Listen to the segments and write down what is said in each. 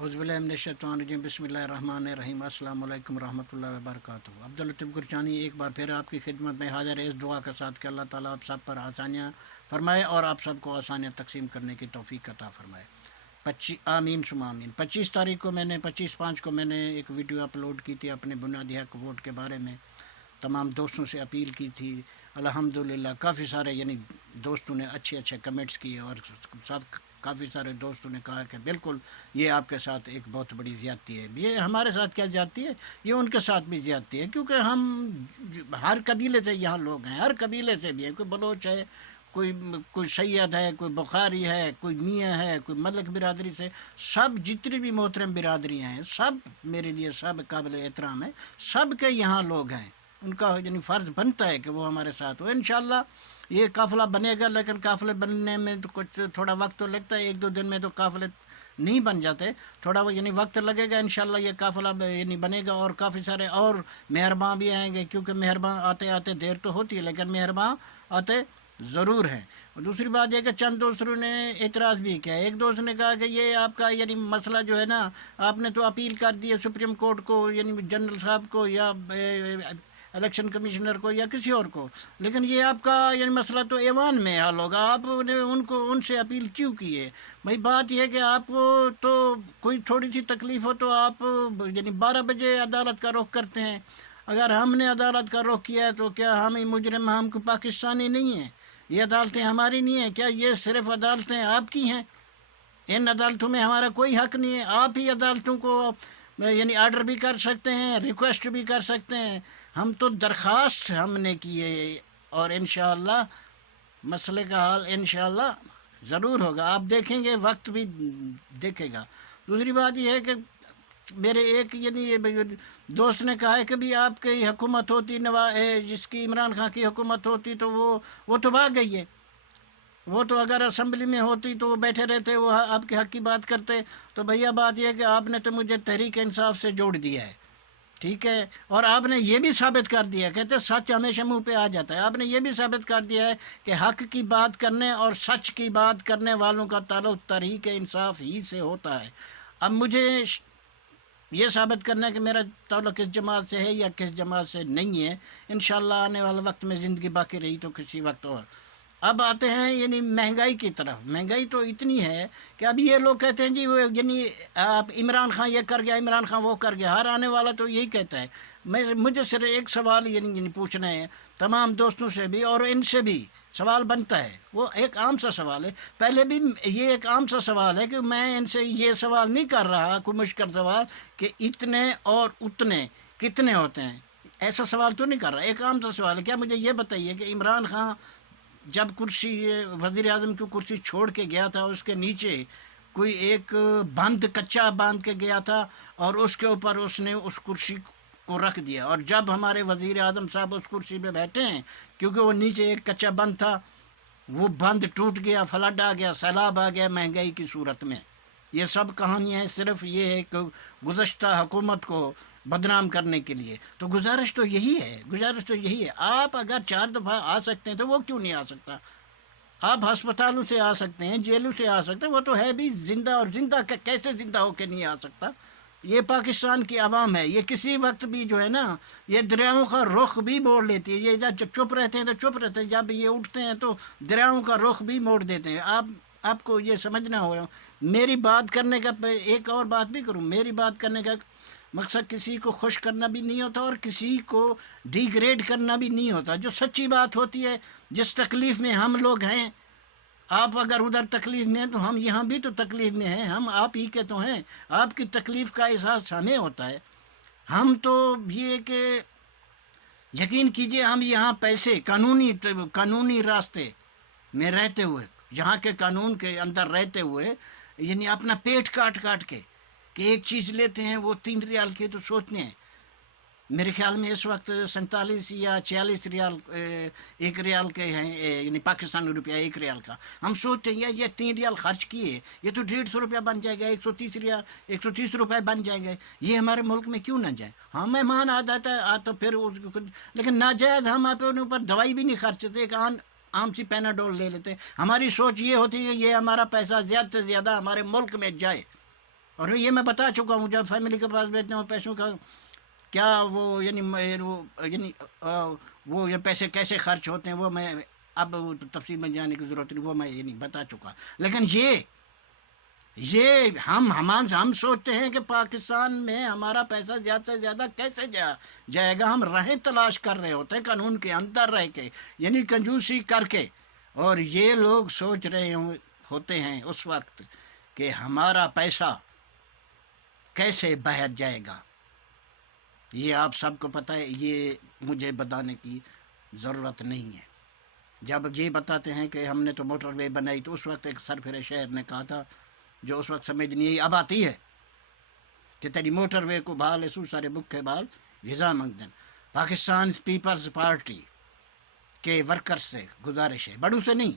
औज़ुबिल्लाहिमिनश्शैतानिर्रजीम बिस्मिल्लाहिर्रहमानिर्रहीम अस्सलामु अलैकुम रहमतुल्लाहि व बरकातुहू। अब्दुल लतीफ़ गुरजानी एक बार फिर आपकी खिदमत में हाज़िर है इस दुआ के साथ कि अल्लाह ताला आप सब पर आसानियाँ फ़रमाए और आप सबको आसानियाँ तकसीम करने की तौफ़ीक़ अता फ़रमाए। 25 आमीन सुमा आमीन। 25 5 को मैंने एक वीडियो अपलोड की थी अपने बुनियादी हक़ वोट के बारे में। तमाम दोस्तों से अपील की थी, अल्हम्दुलिल्लाह काफ़ी सारे दोस्तों ने अच्छे कमेंट्स किए और सब काफ़ी सारे दोस्तों ने कहा कि बिल्कुल ये आपके साथ एक बहुत बड़ी ज़्यादती है। ये हमारे साथ क्या ज़्यादती है, ये उनके साथ भी ज़्यादती है, क्योंकि हम हर कबीले से यहाँ लोग हैं, हर कबीले से भी है, कोई बलोच है, कोई सैयद है, कोई बुखारी है, कोई मियाँ है, कोई मलक बिरादरी से, सब जितनी भी मोहतरम बिरादरियाँ हैं सब मेरे लिए सब काबिल एहतराम है, सब के यहाँ लोग हैं। उनका फ़र्ज़ बनता है कि वो हमारे साथ हो। इंशाअल्लाह ये काफ़िला बनेगा, लेकिन काफ़िले बनने में तो कुछ थोड़ा वक्त तो लगता है, 1-2 दिन में तो काफ़िले नहीं बन जाते, थोड़ा वक्त लगेगा। इंशाअल्लाह ये काफ़िला बनेगा और काफ़ी सारे और मेहरबान भी आएंगे, क्योंकि मेहरबान आते आते देर तो होती है, लेकिन मेहरबान आते ज़रूर हैं। और दूसरी बात यह कि चंद दोस्तों ने एतराज़ भी किया। एक दोस्त ने कहा कि ये आपका मसला जो है ना, आपने तो अपील कर दी है सुप्रीम कोर्ट को, जनरल साहब को या इलेक्शन कमिश्नर को या किसी और को, लेकिन ये आपका मसला तो ऐवान में हल होगा, आपने उनसे अपील क्यों की है? भाई बात यह है कि आपको तो कोई थोड़ी सी तकलीफ़ हो तो आप 12 बजे अदालत का रुख करते हैं। अगर हमने अदालत का रुख किया है तो क्या हम मुजरिम, हम पाकिस्तानी नहीं हैं? ये अदालतें हमारी नहीं हैं क्या? ये सिर्फ़ अदालतें आपकी हैं। इन अदालतों में हमारा कोई हक़ नहीं है। आप ही अदालतों को आर्डर भी कर सकते हैं, रिक्वेस्ट भी कर सकते हैं। हम तो दरख्वास्त हमने की है और इंशाअल्लाह मसले का हल इंशाअल्लाह ज़रूर होगा। आप देखेंगे, वक्त भी देखेगा। दूसरी बात यह है कि मेरे एक दोस्त ने कहा है कि भी आपकी हुकूमत होती, जिसकी इमरान खान की हुकूमत होती तो वो तो भाग गई है। वो तो अगर असम्बली में होती तो वो बैठे रहते, वो आपके हक़ की बात करते। तो भैया बात यह है कि आपने तो मुझे तहरीक इंसाफ से जोड़ दिया है, ठीक है, और आपने ये भी साबित कर दिया है, कहते सच हमेशा मुंह पे आ जाता है, आपने ये भी साबित कर दिया है कि हक़ की बात करने और सच की बात करने वालों का ताल्लुक़ तहरीक इंसाफ ही से होता है। अब मुझे ये साबित करना है कि मेरा ताल्लुक़ किस जमात से है या किस जमात से नहीं है, इंशाअल्लाह आने वाले वक्त में ज़िंदगी बाकी रही तो किसी वक्त और। अब आते हैं महंगाई की तरफ। महंगाई तो इतनी है कि अब ये लोग कहते हैं जी वो आप इमरान खान ये कर गया, इमरान खान वो कर गया, हर आने वाला तो यही कहता है। मुझे सिर्फ एक सवाल पूछना है तमाम दोस्तों से भी और इनसे भी सवाल बनता है, वो एक आम सा सवाल है। पहले भी ये एक आम सा सवाल है कि मैं इनसे ये सवाल नहीं कर रहा कोई मुश्किल सवाल कि इतने और उतने कितने होते हैं, ऐसा सवाल तो नहीं कर रहा, एक आम सा सवाल है। क्या मुझे ये बताइए कि इमरान खान जब कुर्सी वज़ीर आज़म की कुर्सी छोड़ के गया था, उसके नीचे कोई एक कच्चा बांध के गया था और उसके ऊपर उसने उस कुर्सी को रख दिया, और जब हमारे वज़ीर आज़म साहब उस कुर्सी पे बैठे हैं, क्योंकि वो नीचे एक कच्चा बंद था, वो बंद टूट गया, फ्लड आ गया, सैलाब आ गया महंगाई की सूरत में। ये सब कहानियाँ सिर्फ़ ये है कि गुज़श्ता हुकूमत को बदनाम करने के लिए। तो गुजारिश तो यही है, आप अगर 4 दफ़ा आ सकते हैं तो वो क्यों नहीं आ सकता? आप अस्पतालों से आ सकते हैं, जेलों से आ सकते हैं, वो तो है भी ज़िंदा, और ज़िंदा कैसे ज़िंदा होकर नहीं आ सकता? ये पाकिस्तान की आवाम है, ये किसी वक्त भी जो है ना, ये दरियाओं का रुख भी मोड़ लेती है। ये जब चुप रहते हैं तो चुप रहते हैं, जब ये उठते हैं तो दरियाओं का रुख भी मोड़ देते हैं। आपको ये समझना होगा। मेरी बात करने का, एक और बात भी करूँ, मेरी बात करने का मकसद किसी को खुश करना भी नहीं होता और किसी को डिग्रेड करना भी नहीं होता। जो सच्ची बात होती है, जिस तकलीफ़ में हम लोग हैं, आप अगर उधर तकलीफ़ में हैं तो हम यहाँ भी तो तकलीफ़ में हैं, हम आप ही के तो हैं। आपकी तकलीफ़ का एहसास हमें होता है। हम तो ये कि यकीन कीजिए, हम यहाँ पैसे कानूनी रास्ते में रहते हुए, यहाँ के कानून के अंदर रहते हुए, अपना पेट काट के कि एक चीज़ लेते हैं वो 3 रियाल की, तो सोचते हैं मेरे ख्याल में इस वक्त 47 या 46 रियाल 1 रियाल के हैं, पाकिस्तानी रुपया 1 रियाल का। हम सोचते हैं यार ये 3 रियाल खर्च किए, ये तो 150 रुपया बन जाएगा, 130 रुपये बन जाएंगे, ये हमारे मुल्क में क्यों ना जाए? हाँ, मेहमान आ जाता है तो फिर लेकिन नाजायज़ हम अपने ऊपर दवाई भी नहीं खर्चते, एक आम सी पैनाडोल ले लेते हैं। हमारी सोच ये होती है कि ये हमारा पैसा ज़्यादा से ज़्यादा हमारे मुल्क में जाए اور یہ میں بتا چکا ہوں، جب فیملی کے پاس بیٹھتے ہیں پیسوں کا کیا وہ وہ یہ پیسے کیسے خرچ ہوتے ہیں، وہ میں اب تفصیل میں جانے کی ضرورت نہیں، وہ میں بتا چکا. لیکن یہ ہم سوچتے ہیں کہ پاکستان میں ہمارا پیسہ زیادہ سے زیادہ کیسے جائے گا. ہم راہیں تلاش کر رہے ہوتے ہیں قانون کے اندر رہ کے، کنجوسی کر کے. اور یہ لوگ سوچ رہے ہوتے ہیں اس وقت کہ ہمارا پیسہ کیسے بہہ جائے گا. یہ آپ سب کو پتہ ہے، یہ مجھے بتانے کی ضرورت نہیں ہے. جب یہ بتاتے ہیں کہ ہم نے تو موٹر وے بنائی، تو اس وقت ایک سرفر شہر نے کہا تھا جو اس وقت سمجھ نہیں اب آتی ہے کہ تیری موٹر وے کو بحال سو سارے بکھے بال غذا منگ دیں. پاکستان پیپلز پارٹی کے ورکر سے گزارش ہے، بڑوں سے نہیں،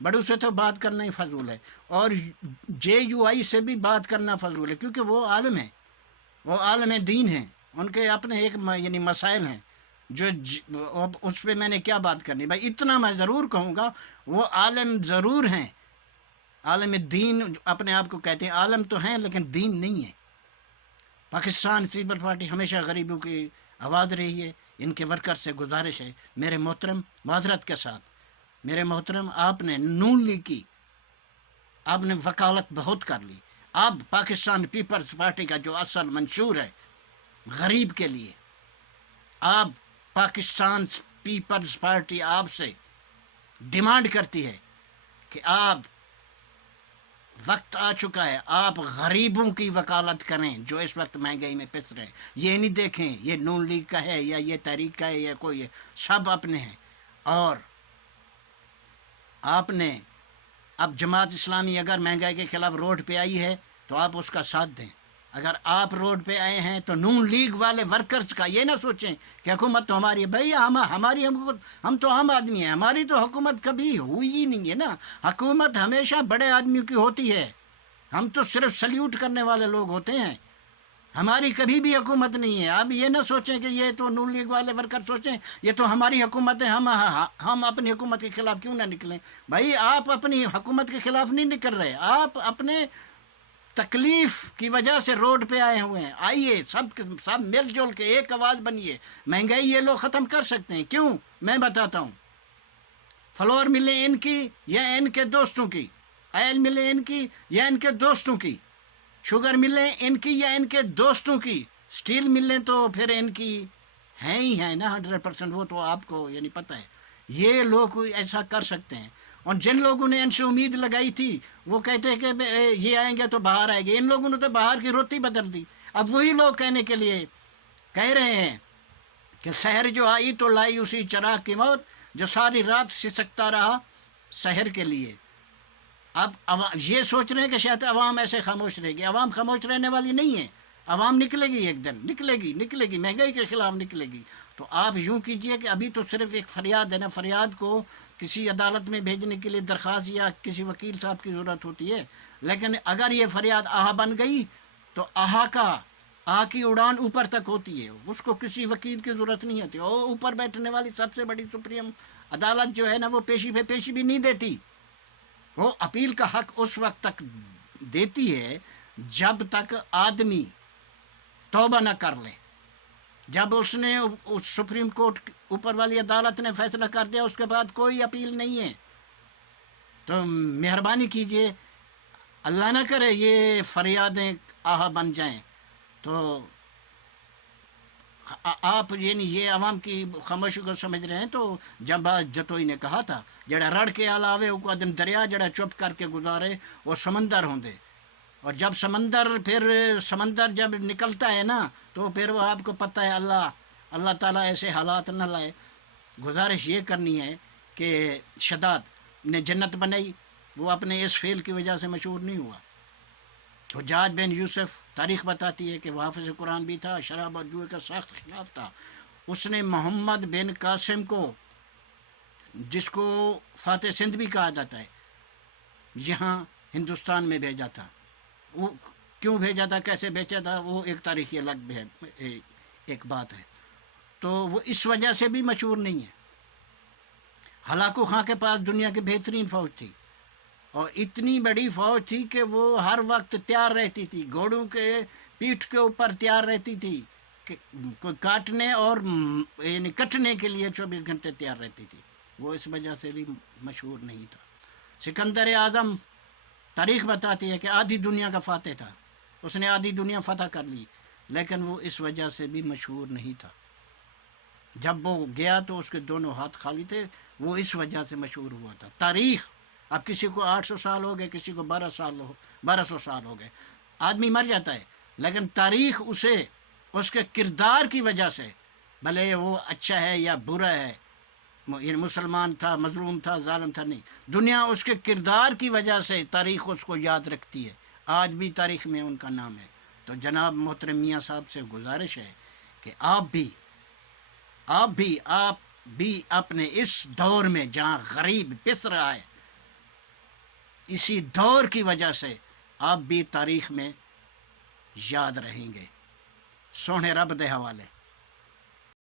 بڑوں سے تو بات کرنا ہی فضول ہے، اور JUI سے بھی بات کرنا فضول ہے، کیونکہ وہ عالم ہیں، وہ عالم دین ہیں، ان کے اپنے ایک مسائل ہیں جو اس پہ میں نے کیا بات کرنی. بھائی اتنا میں ضرور کہوں گا، وہ عالم ضرور ہیں، عالم دین اپنے آپ کو کہتے ہیں، عالم تو ہیں لیکن دین نہیں ہے. پاکستان پیپل پارٹی ہمیشہ غریبوں کی آواز رہی ہے. ان کے ورکر سے گزارش ہے، میرے محترم، معذرت کے ساتھ میرے محترم، آپ نے نون لیگ کی، آپ نے وکالت بہت کر لی. اب پاکستان پیپلز پارٹی کا جو اصل منشور ہے غریب کے لیے، آپ پاکستان پیپلز پارٹی آپ سے ڈیمانڈ کرتی ہے کہ آپ، وقت آ چکا ہے، آپ غریبوں کی وکالت کریں جو اس وقت مہنگائی میں پس رہے ہیں. یہ نہیں دیکھیں یہ نون لیگ کا ہے یا یہ تحریک کا ہے یا کوئی ہے، سب اپنے ہیں. اور آپ نے اب جماعت اسلامی اگر مہنگائی کے خلاف روڈ پہ آئی ہے تو آپ اس کا ساتھ دیں. اگر آپ روڈ پہ آئے ہیں تو نون لیگ والے ورکرز کا یہ نہ سوچیں کہ حکومت تو ہماری ہے. بھائی ہماری حکومت، ہم تو عام آدمی ہیں، ہماری تو حکومت کبھی ہوئی ہی نہیں ہے نا. حکومت ہمیشہ بڑے آدمیوں کی ہوتی ہے، ہم تو صرف سلیوٹ کرنے والے لوگ ہوتے ہیں، ہماری کبھی بھی حکومت نہیں ہے. اب یہ نہ سوچیں کہ یہ تو نون لیگ والے ورکر سوچیں یہ تو ہماری حکومت ہے، ہم اپنی حکومت کے خلاف کیوں نہ نکلیں. بھائی آپ اپنی حکومت کے خلاف نہیں نکل رہے، آپ اپنے تکلیف کی وجہ سے روڈ پہ آئے ہوئے ہیں. آئیے سب مل جل کے ایک آواز بنیے. مہنگائی یہ لوگ ختم کر سکتے ہیں. کیوں؟ میں بتاتا ہوں. فلور ملیں ان کی یا ان کے دوستوں کی، آئل ملیں ان کی یا ان کے دوستوں کی، شوگر ملیں ان کی یا ان کے دوستوں کی، سٹیل ملیں تو پھر ان کی ہیں ہی ہیں نا 100%. وہ تو آپ کو پتہ ہے. یہ لوگ ایسا کر سکتے ہیں. اور جن لوگوں نے ان سے امید لگائی تھی وہ کہتے ہیں کہ یہ آئیں گے تو باہر آئے گے، ان لوگوں نے تو باہر کی روٹی بدل دی. اب وہی لوگ کہنے کے لیے کہہ رہے ہیں کہ سحر جو آئی تو لائی اسی چراغ کی موت، جو ساری رات سسکتا رہا سحر کے لیے. اب یہ سوچ رہے ہیں کہ شاید عوام ایسے خاموش رہے گی. عوام خاموش رہنے والی نہیں ہے، عوام نکلے گی، ایک دن نکلے گی، مہنگائی کے خلاف نکلے گی. تو آپ یوں کیجئے کہ ابھی تو صرف ایک فریاد ہے نا، فریاد کو کسی عدالت میں بھیجنے کے لیے درخواست یا کسی وکیل صاحب کی ضرورت ہوتی ہے. لیکن اگر یہ فریاد آہا بن گئی تو آہا کی اڑان اوپر تک ہوتی ہے، اس کو کسی وکیل کی ضرورت نہیں ہوتی. اور اوپر بیٹھنے والی سب سے بڑی سپریم عدالت جو ہے نا، وہ پیشی پہ پیشی بھی نہیں دیتی. وہ اپیل کا حق اس وقت تک دیتی ہے جب تک آدمی توبہ نہ کر لے. جب اس نے اس سپریم کورٹ اوپر والی عدالت نے فیصلہ کر دیا، اس کے بعد کوئی اپیل نہیں ہے. تو مہربانی کیجئے، اللہ نہ کرے یہ فریادیں آہا بن جائیں تو آپ یہ عوام کی خاموشی کو سمجھ رہے ہیں. تو جب جتوئی نے کہا تھا جڑا رڑ کے آلاوے وہ دن دریا، جڑا چپ کر کے گزارے وہ سمندر ہوں دے. اور جب سمندر جب نکلتا ہے نا تو پھر وہ آپ کو پتہ ہے اللہ تعالیٰ ایسے حالات نہ لائے. گزارش یہ کرنی ہے کہ شداد نے جنت بنائی، وہ اپنے اس فعل کی وجہ سے مشہور نہیں ہوا. حجاج بن یوسف تاریخ بتاتی ہے کہ وہ حافظ قرآن بھی تھا، شراب اور جوئے کا سخت خلاف تھا. اس نے محمد بن قاسم کو، جس کو فاتح سندھ بھی کہا جاتا ہے، یہاں ہندوستان میں بھیجا تھا. وہ کیوں بھیجا تھا، کیسے بھیجا تھا، وہ ایک تاریخی الگ ایک بات ہے. تو وہ اس وجہ سے بھی مشہور نہیں ہے. ہلاکو خان کے پاس دنیا کی بہترین فوج تھی اور اتنی بڑی فوج تھی کہ وہ ہر وقت تیار رہتی تھی، گھوڑوں کے پیٹھ کے اوپر تیار رہتی تھی، کاٹنے اور یعنی کٹنے کے لیے 24 گھنٹے تیار رہتی تھی. وہ اس وجہ سے بھی مشہور نہیں تھا. سکندر اعظم تاریخ بتاتی ہے کہ آدھی دنیا کا فاتح تھا، اس نے آدھی دنیا فتح کر لی، لیکن وہ اس وجہ سے بھی مشہور نہیں تھا. جب وہ گیا تو اس کے دونوں ہاتھ خالی تھے، وہ اس وجہ سے مشہور ہوا تھا. تاریخ، اب کسی کو 800 سال ہو گئے، کسی کو 1200 سال ہو گئے، آدمی مر جاتا ہے، لیکن تاریخ اسے اس کے کردار کی وجہ سے، بھلے وہ اچھا ہے یا برا ہے، یعنی مسلمان تھا، مظلوم تھا، ظالم تھا، نہیں، دنیا اس کے کردار کی وجہ سے تاریخ اس کو یاد رکھتی ہے. آج بھی تاریخ میں ان کا نام ہے. تو جناب محترم میاں صاحب سے گزارش ہے کہ آپ بھی اپنے اس دور میں جہاں غریب پس رہا ہے، اسی دور کی وجہ سے آپ بھی تاریخ میں یاد رہیں گے. سونے رب دے حوالے.